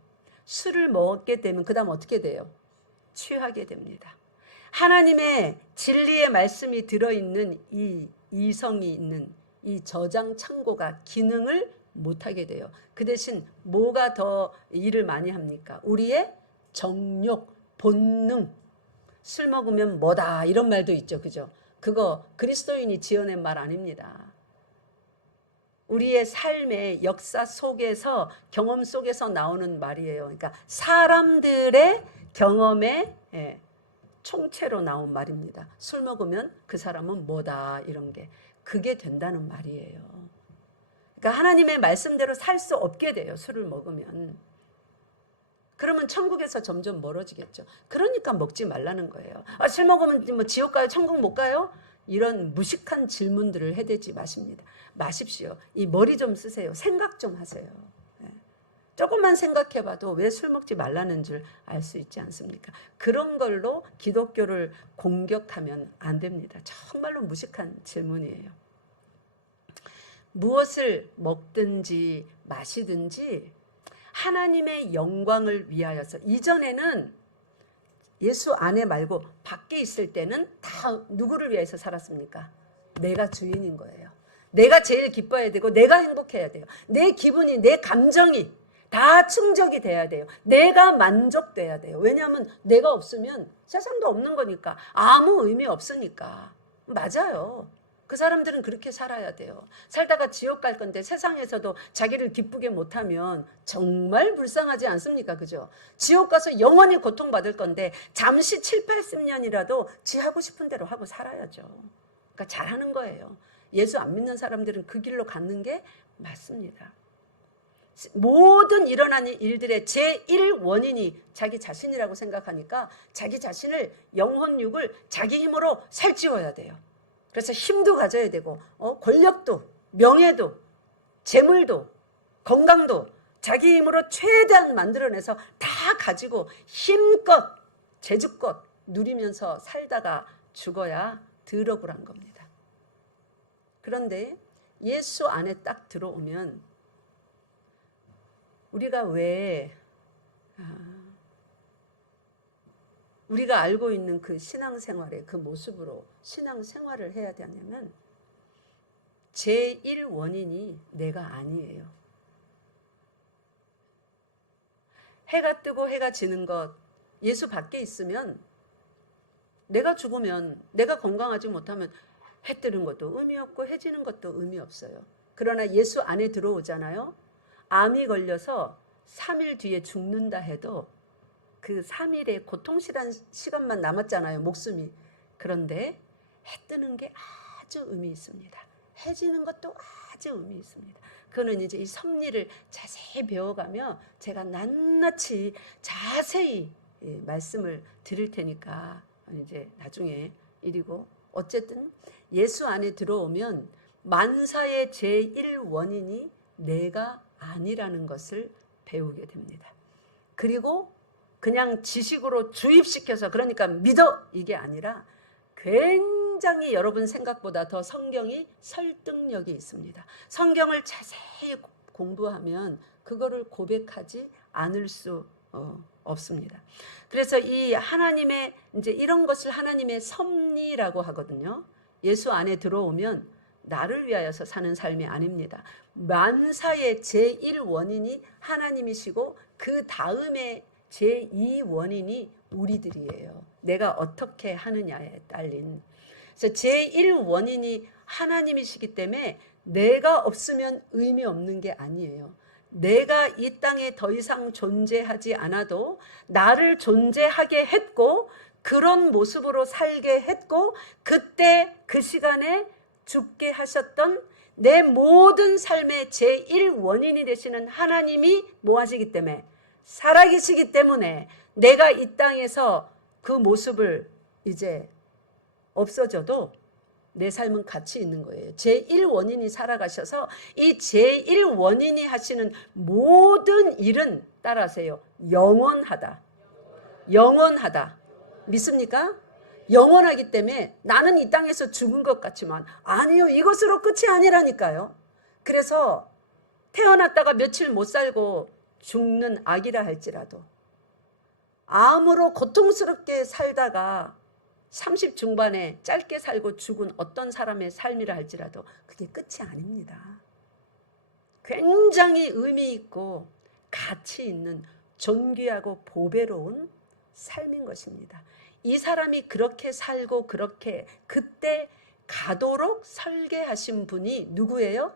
술을 먹게 되면 그 다음 어떻게 돼요? 취하게 됩니다. 하나님의 진리의 말씀이 들어있는 이 이성이 있는 이 저장 창고가 기능을 못하게 돼요. 그 대신 뭐가 더 일을 많이 합니까? 우리의 정욕, 본능. 술 먹으면 뭐다 이런 말도 있죠. 그죠? 그거 그리스도인이 지어낸 말 아닙니다. 우리의 삶의 역사 속에서, 경험 속에서 나오는 말이에요. 그러니까 사람들의 경험의 총체로 나온 말입니다. 술 먹으면 그 사람은 뭐다 이런 게, 그게 된다는 말이에요. 그러니까 하나님의 말씀대로 살 수 없게 돼요. 술을 먹으면. 그러면 천국에서 점점 멀어지겠죠. 그러니까 먹지 말라는 거예요. 술 먹으면 뭐 지옥 가요? 천국 못 가요? 이런 무식한 질문들을 해대지 마십시오. 이 머리 좀 쓰세요. 생각 좀 하세요. 조금만 생각해봐도 왜 술 먹지 말라는 줄 알 수 있지 않습니까? 그런 걸로 기독교를 공격하면 안 됩니다. 정말로 무식한 질문이에요. 무엇을 먹든지 마시든지 하나님의 영광을 위하여서, 이전에는 예수 안에 말고 밖에 있을 때는 다 누구를 위해서 살았습니까? 내가 주인인 거예요. 내가 제일 기뻐해야 되고 내가 행복해야 돼요. 내 기분이, 내 감정이 다 충족이 돼야 돼요. 내가 만족돼야 돼요. 왜냐하면 내가 없으면 세상도 없는 거니까, 아무 의미 없으니까. 맞아요. 그 사람들은 그렇게 살아야 돼요. 살다가 지옥 갈 건데 세상에서도 자기를 기쁘게 못하면 정말 불쌍하지 않습니까? 그죠? 지옥 가서 영원히 고통받을 건데 잠시 7, 80년이라도 지 하고 싶은 대로 하고 살아야죠. 그러니까 잘하는 거예요. 예수 안 믿는 사람들은 그 길로 가는 게 맞습니다. 모든 일어나는 일들의 제1원인이 자기 자신이라고 생각하니까 자기 자신을, 영혼육을 자기 힘으로 살찌워야 돼요. 그래서 힘도 가져야 되고 권력도, 명예도, 재물도, 건강도 자기 힘으로 최대한 만들어내서 다 가지고 힘껏, 재주껏 누리면서 살다가 죽어야 덜 억울한 겁니다. 그런데 예수 안에 딱 들어오면 우리가 왜 우리가 알고 있는 그 신앙생활의 그 모습으로 신앙생활을 해야 되냐면, 제1 원인이 내가 아니에요. 해가 뜨고 해가 지는 것, 예수 밖에 있으면, 내가 죽으면, 내가 건강하지 못하면 해 뜨는 것도 의미 없고 해 지는 것도 의미 없어요. 그러나 예수 안에 들어오잖아요. 암이 걸려서 3일 뒤에 죽는다 해도 그 3일의 고통스러운 시간만 남았잖아요, 목숨이. 그런데 해 뜨는 게 아주 의미 있습니다. 해 지는 것도 아주 의미 있습니다. 그거는 이제 이 섭리를 자세히 배워가며 제가 낱낱이 자세히 말씀을 드릴 테니까 이제 나중에 이리고, 어쨌든 예수 안에 들어오면 만사의 제1 원인이 내가 아니라는 것을 배우게 됩니다. 그리고 그냥 지식으로 주입시켜서, 그러니까 믿어, 이게 아니라 굉장히 여러분 생각보다 더 성경이 설득력이 있습니다. 성경을 자세히 공부하면 그거를 고백하지 않을 수 없습니다. 그래서 이 하나님의, 이제 이런 것을 하나님의 섭리라고 하거든요. 예수 안에 들어오면 나를 위하여서 사는 삶이 아닙니다. 만사의 제1 원인이 하나님이시고 그 다음에 제2 원인이 우리들이에요. 내가 어떻게 하느냐에 딸린. 그래서 제1 원인이 하나님이시기 때문에 내가 없으면 의미 없는 게 아니에요. 내가 이 땅에 더 이상 존재하지 않아도 나를 존재하게 했고, 그런 모습으로 살게 했고, 그때 그 시간에 죽게 하셨던 내 모든 삶의 제1 원인이 되시는 하나님이 뭐 하시기 때문에, 살아계시기 때문에 내가 이 땅에서 그 모습을 이제 없어져도 내 삶은 가치 있는 거예요. 제1 원인이 살아가셔서 이 제1 원인이 하시는 모든 일은, 따라하세요, 영원하다. 영원하다. 믿습니까? 영원하기 때문에 나는 이 땅에서 죽은 것 같지만 아니요, 이것으로 끝이 아니라니까요. 그래서 태어났다가 며칠 못 살고 죽는 아기라 할지라도, 암으로 고통스럽게 살다가 30 중반에 짧게 살고 죽은 어떤 사람의 삶이라 할지라도 그게 끝이 아닙니다. 굉장히 의미 있고 가치 있는 존귀하고 보배로운 삶인 것입니다. 이 사람이 그렇게 살고 그렇게 그때 가도록 설계하신 분이 누구예요?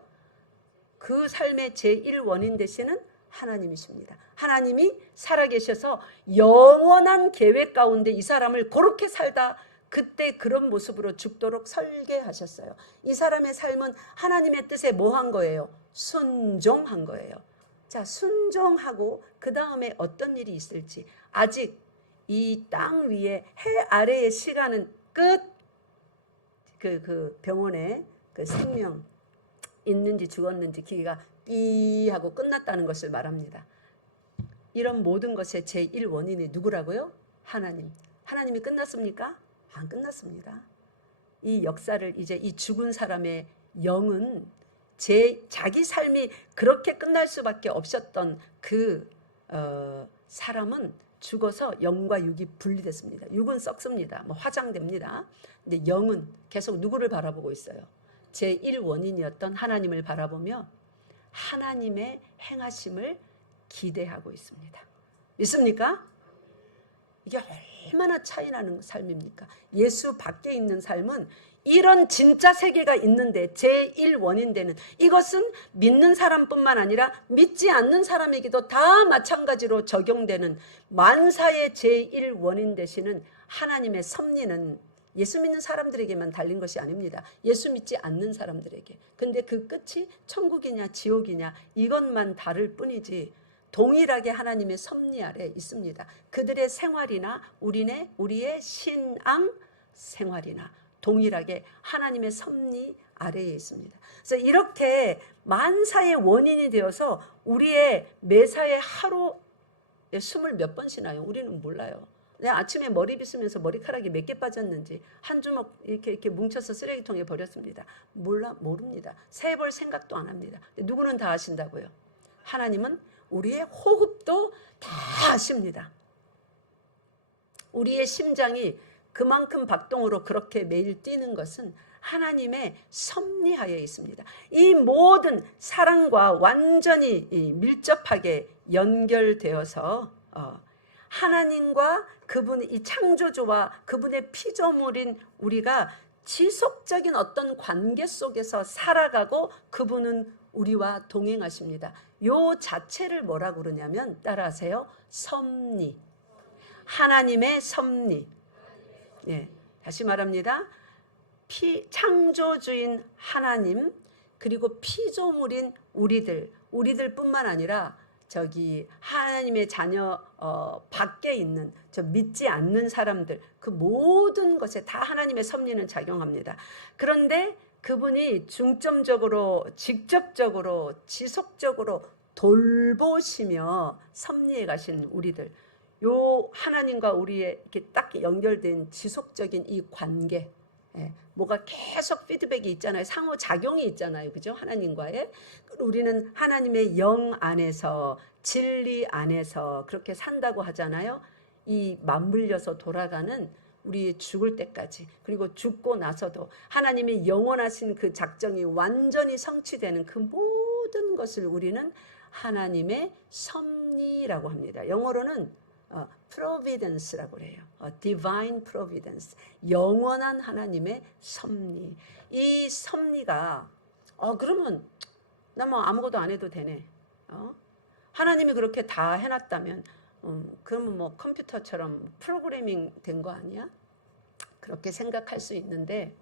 그 삶의 제1 원인 되시는 하나님이십니다. 하나님이 살아계셔서 영원한 계획 가운데 이 사람을 그렇게 살다 그때 그런 모습으로 죽도록 설계하셨어요. 이 사람의 삶은 하나님의 뜻에 뭐 한 거예요? 순종한 거예요. 자, 순종하고 그 다음에 어떤 일이 있을지, 아직 이 땅 위에 해 아래의 시간은 끝. 그 병원에 그 생명 있는지 죽었는지 기계가 삐 하고 끝났다는 것을 말합니다. 이런 모든 것의 제1 원인이 누구라고요? 하나님. 하나님이 끝났습니까? 안 끝났습니다. 이 역사를 이제 이 죽은 사람의 영은 자기 삶이 그렇게 끝날 수밖에 없었던 그 사람은 죽어서 영과 육이 분리됐습니다. 육은 썩습니다. 뭐 화장됩니다. 근데 영은 계속 누구를 바라보고 있어요? 제1 원인이었던 하나님을 바라보며 하나님의 행하심을 기대하고 있습니다. 믿습니까? 이게 얼마나 차이 나는 삶입니까? 예수 밖에 있는 삶은 이런 진짜 세계가 있는데 제1 원인 되는, 이것은 믿는 사람뿐만 아니라 믿지 않는 사람에게도 다 마찬가지로 적용되는 만사의 제1 원인 되시는 하나님의 섭리는 예수 믿는 사람들에게만 달린 것이 아닙니다. 예수 믿지 않는 사람들에게. 근데 그 끝이 천국이냐 지옥이냐 이것만 다를 뿐이지 동일하게 하나님의 섭리 아래 있습니다. 그들의 생활이나 우리의 신앙 생활이나 동일하게 하나님의 섭리 아래에 있습니다. 그래서 이렇게 만사의 원인이 되어서 우리의 매사의 하루에 숨을 몇 번 쉬나요? 우리는 몰라요. 내가 아침에 머리 빗으면서 머리카락이 몇 개 빠졌는지 한 주먹 이렇게 뭉쳐서 쓰레기통에 버렸습니다. 모릅니다. 세볼 생각도 안 합니다. 누구는 다 아신다고요? 하나님은 우리의 호흡도 다 아십니다. 우리의 심장이 그만큼 박동으로 그렇게 매일 뛰는 것은 하나님의 섭리하에 있습니다. 이 모든 사랑과 완전히 밀접하게 연결되어서 하나님과 그분의 이 창조주와 그분의 피조물인 우리가 지속적인 어떤 관계 속에서 살아가고 그분은 우리와 동행하십니다. 요 자체를 뭐라고 그러냐면 따라하세요. 섭리. 하나님의 섭리. 예, 다시 말합니다. 창조주인 하나님 그리고 피조물인 우리들뿐만 아니라 저기 하나님의 자녀 밖에 있는 저 믿지 않는 사람들 그 모든 것에 다 하나님의 섭리는 작용합니다. 그런데 그분이 중점적으로 직접적으로 지속적으로 돌보시며 섭리해 가신 우리들 요 하나님과 우리의 이렇게 딱 연결된 지속적인 이 관계 뭐가 계속 피드백이 있잖아요. 상호작용이 있잖아요. 그죠? 하나님과의. 우리는 하나님의 영 안에서 진리 안에서 그렇게 산다고 하잖아요. 이 맞물려서 돌아가는 우리 죽을 때까지 그리고 죽고 나서도 하나님의 영원하신 그 작정이 완전히 성취되는 그 모든 것을 우리는 하나님의 섭리라고 합니다. 영어로는 providence라고 그래요. divine providence. 영원한 하나님의 섭리. 이 섭리가 그러면 나 뭐 아무것도 안 해도 되네. 하나님이 그렇게 다 해놨다면 그러면 뭐 컴퓨터처럼 프로그래밍 된 거 아니야? 그렇게 생각할 수 있는데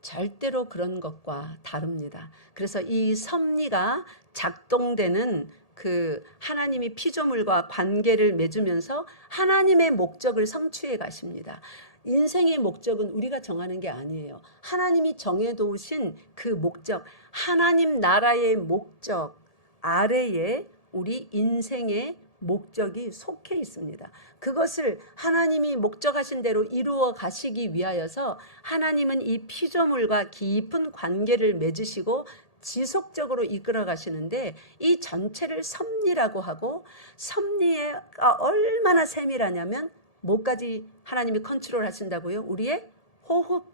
절대로 그런 것과 다릅니다. 그래서 이 섭리가 작동되는 그 하나님이 피조물과 관계를 맺으면서 하나님의 목적을 성취해 가십니다. 인생의 목적은 우리가 정하는 게 아니에요. 하나님이 정해두신 그 목적, 하나님 나라의 목적 아래에 우리 인생의 목적이 속해 있습니다. 그것을 하나님이 목적하신 대로 이루어 가시기 위하여서 하나님은 이 피조물과 깊은 관계를 맺으시고 지속적으로 이끌어 가시는데 이 전체를 섭리라고 하고 섭리가 얼마나 세밀하냐면 뭐까지 하나님이 컨트롤 하신다고요? 우리의 호흡,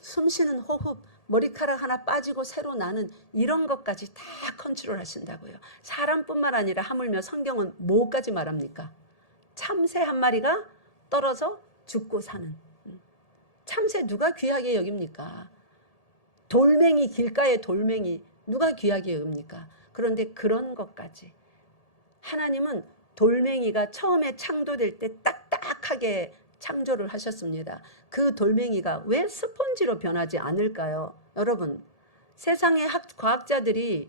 숨쉬는 호흡, 머리카락 하나 빠지고 새로 나는 이런 것까지 다 컨트롤 하신다고요. 사람뿐만 아니라 하물며 성경은 뭐까지 말합니까? 참새 한 마리가 떨어져 죽고 사는. 참새 누가 귀하게 여깁니까? 돌멩이, 길가의 돌멩이 누가 귀하게 여깁니까? 그런데 그런 것까지 하나님은 돌멩이가 처음에 창조될 때 딱딱하게 창조를 하셨습니다. 그 돌멩이가 왜 스펀지로 변하지 않을까요? 여러분, 세상의 과학자들이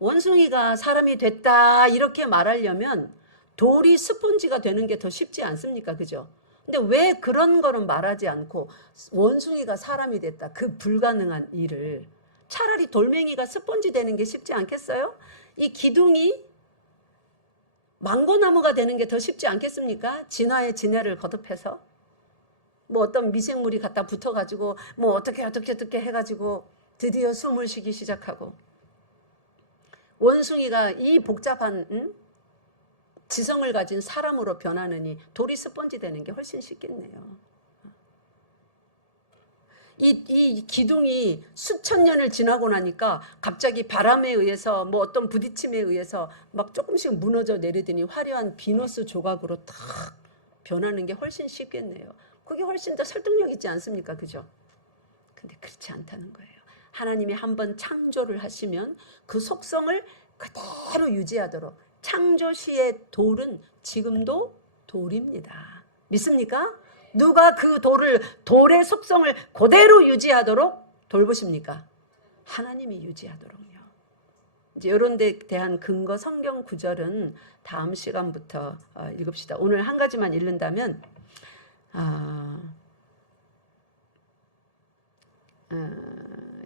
원숭이가 사람이 됐다 이렇게 말하려면 돌이 스펀지가 되는 게 더 쉽지 않습니까? 그죠? 근데 왜 그런 거는 말하지 않고 원숭이가 사람이 됐다 그 불가능한 일을 차라리 돌멩이가 스펀지 되는 게 쉽지 않겠어요? 이 기둥이 망고나무가 되는 게 더 쉽지 않겠습니까? 진화의 진해를 거듭해서 뭐 어떤 미생물이 갖다 붙어가지고 뭐 어떻게 해가지고 드디어 숨을 쉬기 시작하고 원숭이가 이 복잡한 지성을 가진 사람으로 변하느니 돌이 스펀지 되는 게 훨씬 쉽겠네요. 이 기둥이 수천 년을 지나고 나니까 갑자기 바람에 의해서 뭐 어떤 부딪힘에 의해서 막 조금씩 무너져 내리더니 화려한 비너스 조각으로 탁 변하는 게 훨씬 쉽겠네요. 그게 훨씬 더 설득력 있지 않습니까? 그죠? 근데 그렇지 않다는 거예요. 하나님이 한번 창조를 하시면 그 속성을 그대로 유지하도록 창조 시의 돌은 지금도 돌입니다. 믿습니까? 누가 그 돌의 속성을 그대로 유지하도록 돌보십니까? 하나님이 유지하도록요. 이제 이런 데 대한 근거 성경 구절은 다음 시간부터 읽읍시다. 오늘 한 가지만 읽는다면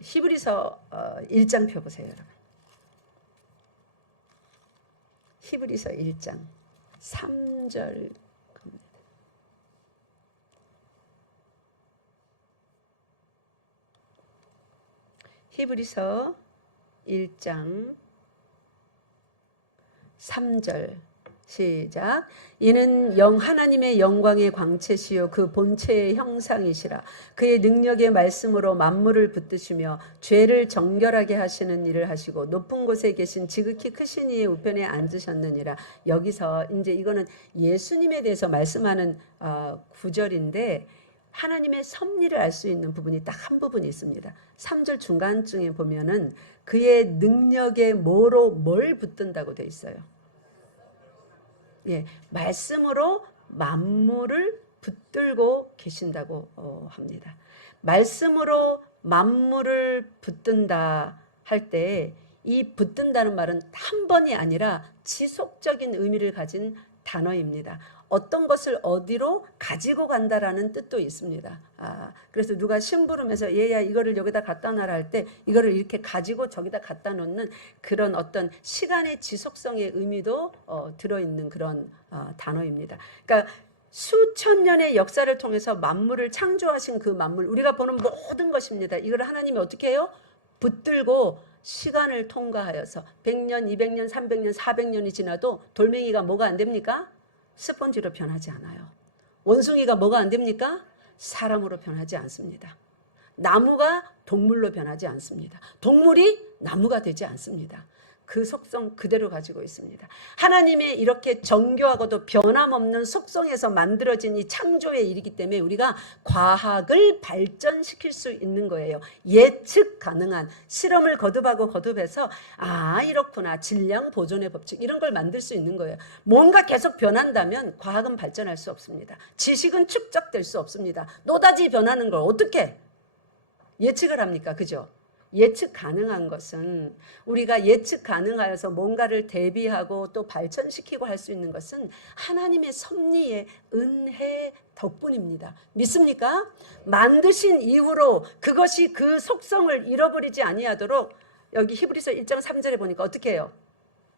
히브리서 1장 펴보세요, 여러분. 히브리서 1장 3절 히브리서 1장 3절 시작. 이는 하나님의 영광의 광채시요 그 본체의 형상이시라. 그의 능력의 말씀으로 만물을 붙드시며 죄를 정결하게 하시는 일을 하시고 높은 곳에 계신 지극히 크신 이의 우편에 앉으셨느니라. 여기서 이제 이거는 예수님에 대해서 말씀하는 구절인데 하나님의 섭리를 알 수 있는 부분이 딱 한 부분이 있습니다. 3절 중간쯤에 보면은 그의 능력에 뭘 붙든다고 돼 있어요. 예, 말씀으로 만물을 붙들고 계신다고 합니다. 말씀으로 만물을 붙든다 할 때 이 붙든다는 말은 한 번이 아니라 지속적인 의미를 가진 단어입니다. 어떤 것을 어디로 가지고 간다라는 뜻도 있습니다. 그래서 누가 심부름해서 얘야 이거를 여기다 갖다 놔라 할 때 이거를 이렇게 가지고 저기다 갖다 놓는 그런 어떤 시간의 지속성의 의미도 들어있는 그런 단어입니다. 그러니까 수천 년의 역사를 통해서 만물을 창조하신 그 만물, 우리가 보는 모든 것입니다. 이걸 하나님이 어떻게 해요? 붙들고 시간을 통과하여서 100년, 200년, 300년, 400년이 지나도 돌멩이가 뭐가 안 됩니까? 스펀지로 변하지 않아요. 원숭이가 뭐가 안 됩니까? 사람으로 변하지 않습니다. 나무가 동물로 변하지 않습니다. 동물이 나무가 되지 않습니다. 그 속성 그대로 가지고 있습니다. 하나님의 이렇게 정교하고도 변함없는 속성에서 만들어진 이 창조의 일이기 때문에 우리가 과학을 발전시킬 수 있는 거예요. 예측 가능한 실험을 거듭해서 이렇구나 질량 보존의 법칙 이런 걸 만들 수 있는 거예요. 뭔가 계속 변한다면 과학은 발전할 수 없습니다. 지식은 축적될 수 없습니다. 노다지 변하는 걸 어떻게 예측을 합니까? 그죠? 예측 가능한 것은 우리가 예측 가능하여서 뭔가를 대비하고 또 발전시키고 할 수 있는 것은 하나님의 섭리의 은혜 덕분입니다. 믿습니까? 만드신 이후로 그것이 그 속성을 잃어버리지 아니하도록 여기 히브리서 1장 3절에 보니까 어떻게 해요?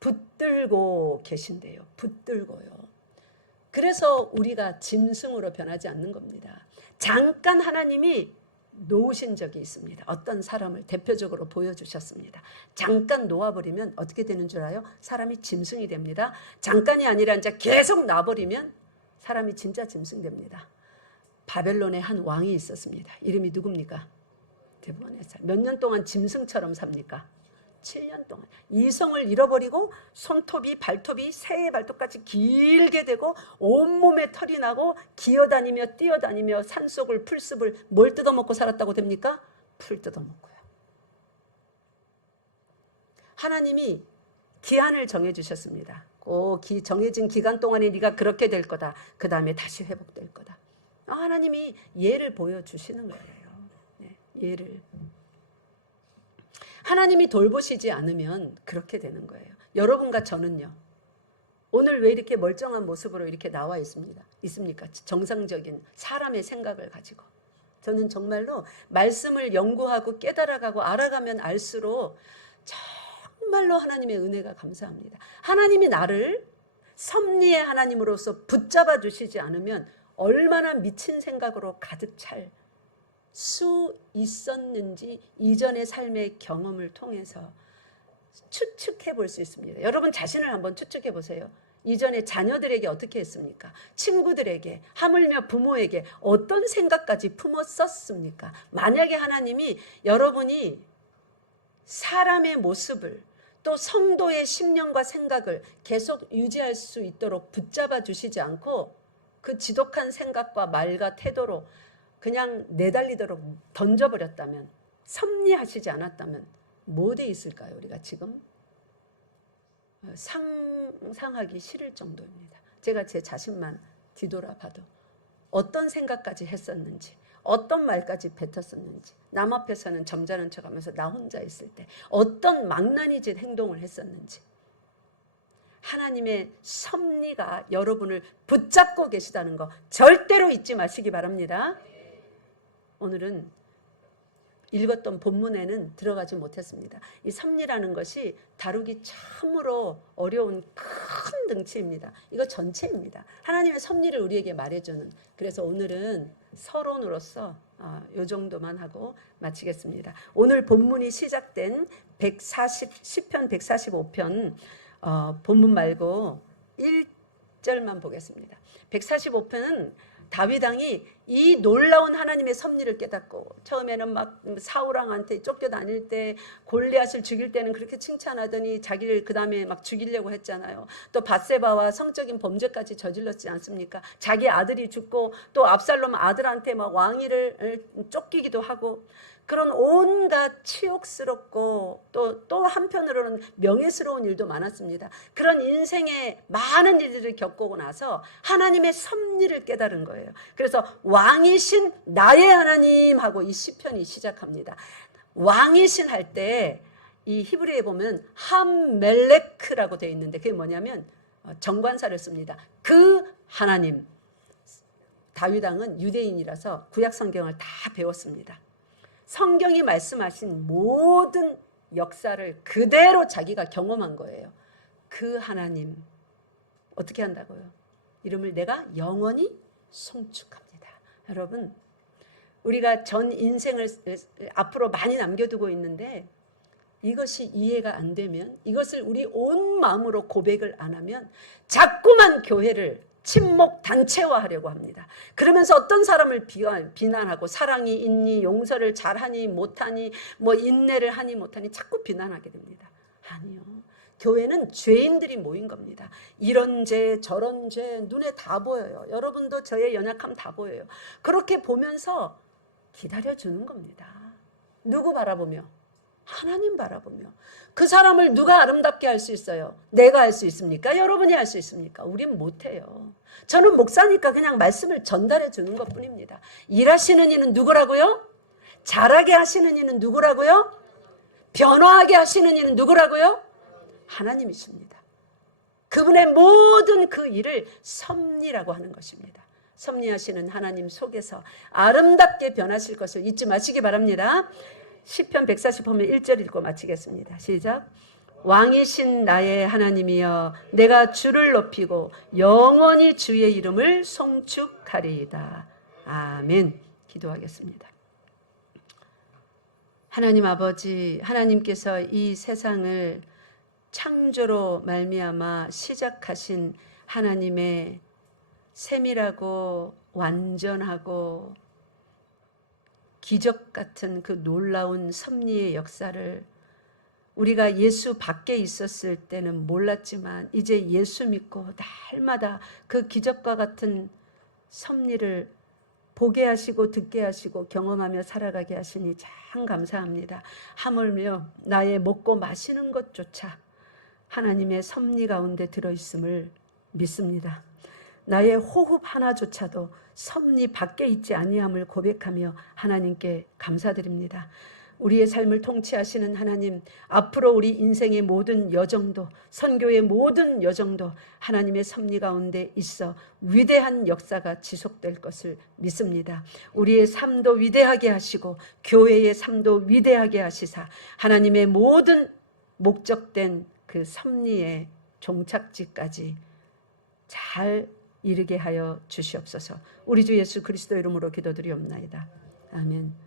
붙들고 계신대요. 붙들고요. 그래서 우리가 짐승으로 변하지 않는 겁니다. 잠깐 하나님이 놓으신 적이 있습니다. 어떤 사람을 대표적으로 보여주셨습니다. 잠깐 놓아버리면 어떻게 되는 줄 알아요? 사람이 짐승이 됩니다. 잠깐이 아니라 이제 계속 놔버리면 사람이 진짜 짐승 됩니다. 바벨론에 한 왕이 있었습니다. 이름이 누굽니까? 느부갓네살. 몇 년 동안 짐승처럼 삽니까? 7년 동안. 이성을 잃어버리고 손톱이 발톱이 새의 발톱같이 길게 되고 온몸에 털이 나고 기어다니며 뛰어다니며 산속을 풀숲을 뭘 뜯어먹고 살았다고 됩니까? 풀 뜯어먹고요. 하나님이 기한을 정해주셨습니다. 정해진 기간 동안에 네가 그렇게 될 거다. 그 다음에 다시 회복될 거다. 하나님이 예를 보여주시는 거예요. 네, 예를. 하나님이 돌보시지 않으면 그렇게 되는 거예요. 여러분과 저는요. 오늘 왜 이렇게 멀쩡한 모습으로 이렇게 나와 있습니까? 정상적인 사람의 생각을 가지고. 저는 정말로 말씀을 연구하고 깨달아가고 알아가면 알수록 정말로 하나님의 은혜가 감사합니다. 하나님이 나를 섭리의 하나님으로서 붙잡아 주시지 않으면 얼마나 미친 생각으로 가득 찰 수 있었는지 이전의 삶의 경험을 통해서 추측해 볼 수 있습니다. 여러분 자신을 한번 추측해 보세요. 이전에 자녀들에게 어떻게 했습니까? 친구들에게, 하물며 부모에게 어떤 생각까지 품었었습니까? 만약에 하나님이 여러분이 사람의 모습을 또 성도의 심령과 생각을 계속 유지할 수 있도록 붙잡아 주시지 않고 그 지독한 생각과 말과 태도로 그냥 내달리도록 던져버렸다면, 섭리하시지 않았다면 뭐 돼 있을까요? 우리가 지금 상상하기 싫을 정도입니다. 제가 제 자신만 뒤돌아봐도 어떤 생각까지 했었는지, 어떤 말까지 뱉었었는지, 남 앞에서는 점잖은 척하면서 나 혼자 있을 때 어떤 망나니짓 행동을 했었는지. 하나님의 섭리가 여러분을 붙잡고 계시다는 거 절대로 잊지 마시기 바랍니다. 오늘은 읽었던 본문에는 들어가지 못했습니다. 이 섭리라는 것이 다루기 참으로 어려운 큰 덩치입니다. 이거 전체입니다. 하나님의 섭리를 우리에게 말해주는. 그래서 오늘은 서론으로서 이 정도만 하고 마치겠습니다. 오늘 본문이 시작된 10편 145편 본문 말고 10절만 보겠습니다. 145편은 다윗 왕이 이 놀라운 하나님의 섭리를 깨닫고, 처음에는 막 사울 왕한테 쫓겨다닐 때, 골리앗을 죽일 때는 그렇게 칭찬하더니 자기를 그 다음에 막 죽이려고 했잖아요. 또 밧세바와 성적인 범죄까지 저질렀지 않습니까? 자기 아들이 죽고 또 압살롬 아들한테 막 왕위를 쫓기기도 하고, 그런 온갖 치욕스럽고 또 한편으로는 명예스러운 일도 많았습니다. 그런 인생의 많은 일들을 겪고 나서 하나님의 섭리를 깨달은 거예요. 그래서 왕이신 나의 하나님 하고 이 시편이 시작합니다. 왕이신 할 때 이 히브리에 보면 함멜레크라고 되어 있는데 그게 뭐냐면 정관사를 씁니다. 그 하나님. 다윗 왕은 유대인이라서 구약 성경을 다 배웠습니다. 성경이 말씀하신 모든 역사를 그대로 자기가 경험한 거예요. 그 하나님 어떻게 한다고요? 이름을 내가 영원히 송축합니다. 여러분, 우리가 전 인생을 앞으로 많이 남겨두고 있는데 이것이 이해가 안 되면, 이것을 우리 온 마음으로 고백을 안 하면 자꾸만 교회를 친목 단체화하려고 합니다. 그러면서 어떤 사람을 비난하고, 사랑이 있니, 용서를 잘하니 못하니, 뭐 인내를 하니 못하니 자꾸 비난하게 됩니다. 아니요, 교회는 죄인들이 모인 겁니다. 이런 죄 저런 죄 눈에 다 보여요. 여러분도 저의 연약함 다 보여요. 그렇게 보면서 기다려주는 겁니다. 누구 바라보며? 하나님 바라보며. 그 사람을 누가 아름답게 할 수 있어요? 내가 할 수 있습니까? 여러분이 할 수 있습니까? 우린 못해요. 저는 목사니까 그냥 말씀을 전달해 주는 것뿐입니다. 일하시는 이는 누구라고요? 잘하게 하시는 이는 누구라고요? 변화하게 하시는 이는 누구라고요? 하나님이십니다. 그분의 모든 그 일을 섭리라고 하는 것입니다. 섭리하시는 하나님 속에서 아름답게 변하실 것을 잊지 마시기 바랍니다. 시편 140편 1절 읽고 마치겠습니다. 시작. 왕이신 나의 하나님이여, 내가 주를 높이고 영원히 주의 이름을 송축하리이다. 아멘. 기도하겠습니다. 하나님 아버지, 하나님께서 이 세상을 창조로 말미암아 시작하신 하나님의 세밀하고 완전하고 기적 같은 그 놀라운 섭리의 역사를 우리가 예수 밖에 있었을 때는 몰랐지만 이제 예수 믿고 날마다 그 기적과 같은 섭리를 보게 하시고 듣게 하시고 경험하며 살아가게 하시니 참 감사합니다. 하물며 나의 먹고 마시는 것조차 하나님의 섭리 가운데 들어있음을 믿습니다. 나의 호흡 하나조차도 섭리 밖에 있지 아니함을 고백하며 하나님께 감사드립니다. 우리의 삶을 통치하시는 하나님, 앞으로 우리 인생의 모든 여정도, 선교의 모든 여정도 하나님의 섭리 가운데 있어 위대한 역사가 지속될 것을 믿습니다. 우리의 삶도 위대하게 하시고 교회의 삶도 위대하게 하시사 하나님의 모든 목적된 그 섭리의 종착지까지 잘 이르게 하여 주시옵소서. 우리 주 예수 그리스도 이름으로 기도드리옵나이다. 아멘.